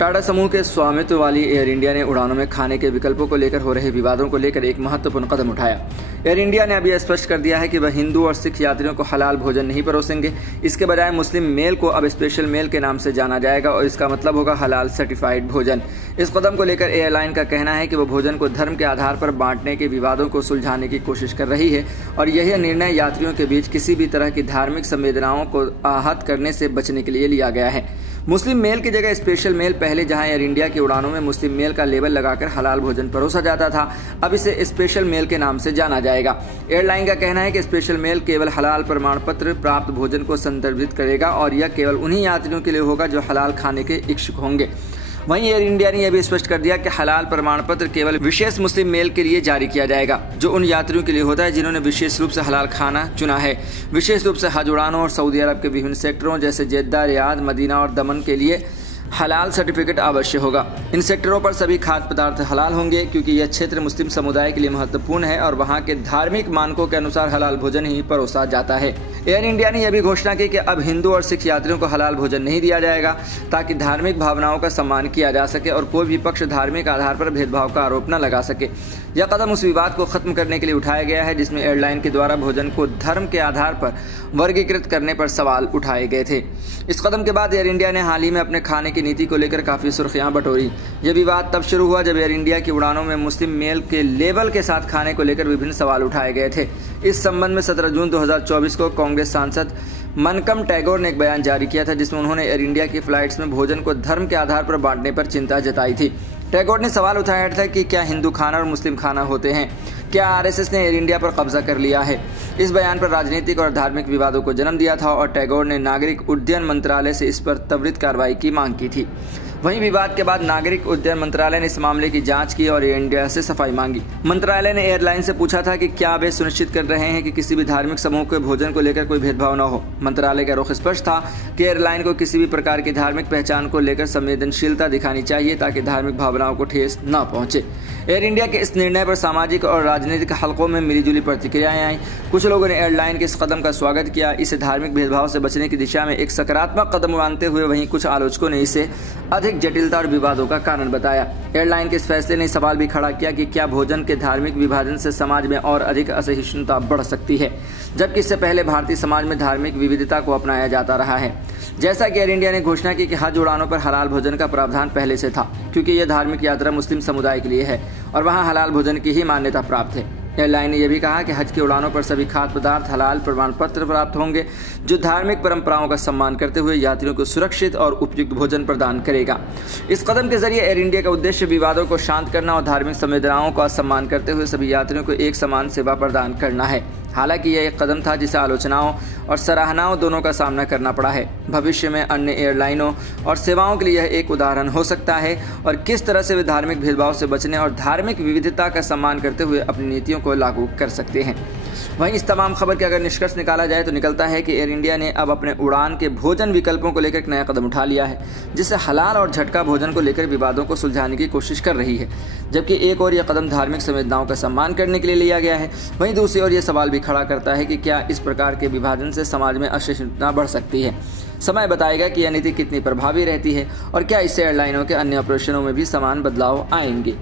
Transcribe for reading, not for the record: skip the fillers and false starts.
टाटा समूह के स्वामित्व वाली एयर इंडिया ने उड़ानों में खाने के विकल्पों को लेकर हो रहे विवादों को लेकर एक महत्वपूर्ण कदम उठाया। एयर इंडिया ने अभी स्पष्ट कर दिया है कि वह हिंदू और सिख यात्रियों को हलाल भोजन नहीं परोसेंगे। इसके बजाय मुस्लिम मेल को अब स्पेशल मेल के नाम से जाना जाएगा और इसका मतलब होगा हलाल सर्टिफाइड भोजन। इस कदम को लेकर एयरलाइन का कहना है कि वह भोजन को धर्म के आधार पर बांटने के विवादों को सुलझाने की कोशिश कर रही है और यह निर्णय यात्रियों के बीच किसी भी तरह की धार्मिक संवेदनाओं को आहत करने से बचने के लिए लिया गया है। मुस्लिम मेल की जगह स्पेशल मेल पहले जहां एयर इंडिया की उड़ानों में मुस्लिम मेल का लेबल लगाकर हलाल भोजन परोसा जाता था, अब इसे स्पेशल मेल के नाम से जाना जाएगा। एयरलाइन का कहना है कि स्पेशल मेल केवल हलाल प्रमाण पत्र प्राप्त भोजन को संदर्भित करेगा और यह केवल उन्हीं यात्रियों के लिए होगा जो हलाल खाने के इच्छुक होंगे। वहीं एयर इंडिया ने यह भी स्पष्ट कर दिया कि हलाल प्रमाण पत्र केवल विशेष मुस्लिम मेल के लिए जारी किया जाएगा, जो उन यात्रियों के लिए होता है जिन्होंने विशेष रूप से हलाल खाना चुना है। विशेष रूप से हज उड़ानों और सऊदी अरब के विभिन्न सेक्टरों जैसे जेद्दा, रियाद, मदीना और दमन के लिए हलाल सर्टिफिकेट अवश्य होगा। इन सेक्टरों पर सभी खाद्य पदार्थ हलाल होंगे क्योंकि यह क्षेत्र मुस्लिम समुदाय के लिए महत्वपूर्ण है और वहां के धार्मिक मानकों के अनुसार हलाल भोजन ही परोसा जाता है। एयर इंडिया ने यह भी घोषणा की कि अब हिंदू और सिख यात्रियों को हलाल भोजन नहीं दिया जाएगा ताकि धार्मिक भावनाओं का सम्मान किया जा सके और कोई भी पक्ष धार्मिक आधार पर भेदभाव का आरोप न लगा सके। यह कदम उस विवाद को खत्म करने के लिए उठाया गया है जिसमें एयरलाइन के द्वारा भोजन को धर्म के आधार पर वर्गीकृत करने पर सवाल उठाए गए थे। इस कदम के बाद एयर इंडिया ने हाल ही में अपने खाने की नीति को लेकर काफी सुर्खियां बटोरी। यह विवाद तब शुरू हुआ जब एयर इंडिया की उड़ानों में मुस्लिम मेल के लेबल के साथ खाने को लेकर विभिन्न सवाल उठाए गए थे। इस संबंध में 17 जून 2024 को कांग्रेस सांसद मनकम टैगोर ने एक बयान जारी किया था जिसमें उन्होंने एयर इंडिया की फ्लाइट्स में भोजन को धर्म के आधार पर बांटने पर चिंता जताई थी। टैगोर ने सवाल उठाया था कि क्या हिंदू खाना और मुस्लिम खाना होते हैं? क्या आरएसएस ने एयर इंडिया पर कब्जा कर लिया है? इस बयान पर राजनीतिक और धार्मिक विवादों को जन्म दिया था और टैगोर ने नागरिक उड्डयन मंत्रालय से इस पर त्वरित कार्रवाई की मांग की थी। वहीं विवाद के बाद नागरिक उड्डयन मंत्रालय ने इस मामले की जांच की और एयर इंडिया से सफाई मांगी। मंत्रालय ने एयरलाइन से पूछा था कि क्या वे सुनिश्चित कर रहे हैं कि किसी भी धार्मिक समूह के भोजन को लेकर कोई भेदभाव न हो। मंत्रालय का रुख स्पष्ट था कि एयरलाइन को किसी भी प्रकार की धार्मिक पहचान को लेकर संवेदनशीलता दिखानी चाहिए ताकि धार्मिक भावनाओं को ठेस न पहुंचे। एयर इंडिया के इस निर्णय पर सामाजिक और राजनीतिक हलकों में मिलीजुली प्रतिक्रियाएं आई। कुछ लोगों ने एयरलाइन के इस कदम का स्वागत किया, इसे धार्मिक भेदभाव से बचने की दिशा में एक सकारात्मक कदम मानते हुए वहीं कुछ आलोचकों ने इसे अधिक जटिलता और विवादों का कारण बताया। एयरलाइन के इस फैसले ने सवाल भी खड़ा किया कि क्या भोजन के धार्मिक विभाजन से समाज में और अधिक असहिष्णुता बढ़ सकती है, जबकि इससे पहले भारतीय समाज में धार्मिक विविधता को अपनाया जाता रहा है। जैसा कि एयर इंडिया ने घोषणा की कि हज उड़ानों पर हलाल भोजन का प्रावधान पहले से था क्योंकि यह धार्मिक यात्रा मुस्लिम समुदाय के लिए है और वहां हलाल भोजन की ही मान्यता प्राप्त है। एयरलाइन ने यह भी कहा कि हज की उड़ानों पर सभी खाद्य पदार्थ हलाल प्रमाण पत्र प्राप्त होंगे जो धार्मिक परंपराओं का सम्मान करते हुए यात्रियों को सुरक्षित और उपयुक्त भोजन प्रदान करेगा। इस कदम के जरिए एयर इंडिया का उद्देश्य विवादों को शांत करना और धार्मिक संवेदनाओं का सम्मान करते हुए सभी यात्रियों को एक समान सेवा प्रदान करना है। हालांकि यह एक कदम था जिसे आलोचनाओं और सराहनाओं दोनों का सामना करना पड़ा है। भविष्य में अन्य एयरलाइनों और सेवाओं के लिए यह एक उदाहरण हो सकता है और किस तरह से वे धार्मिक भेदभाव से बचने और धार्मिक विविधता का सम्मान करते हुए अपनी नीतियों को लागू कर सकते हैं। वहीं इस तमाम खबर के अगर निष्कर्ष निकाला जाए तो निकलता है कि एयर इंडिया ने अब अपने उड़ान के भोजन विकल्पों को लेकर एक नया कदम उठा लिया है जिससे हलाल और झटका भोजन को लेकर विवादों को सुलझाने की कोशिश कर रही है। जबकि एक और यह कदम धार्मिक संवेदनाओं का सम्मान करने के लिए लिया गया है, वहीं दूसरी ओर यह सवाल भी खड़ा करता है कि क्या इस प्रकार के विभाजन से समाज में असहिष्णुता बढ़ सकती है। समय बताएगा कि यह नीति कितनी प्रभावी रहती है और क्या इससे एयरलाइनों के अन्य ऑपरेशनों में भी समान बदलाव आएंगे।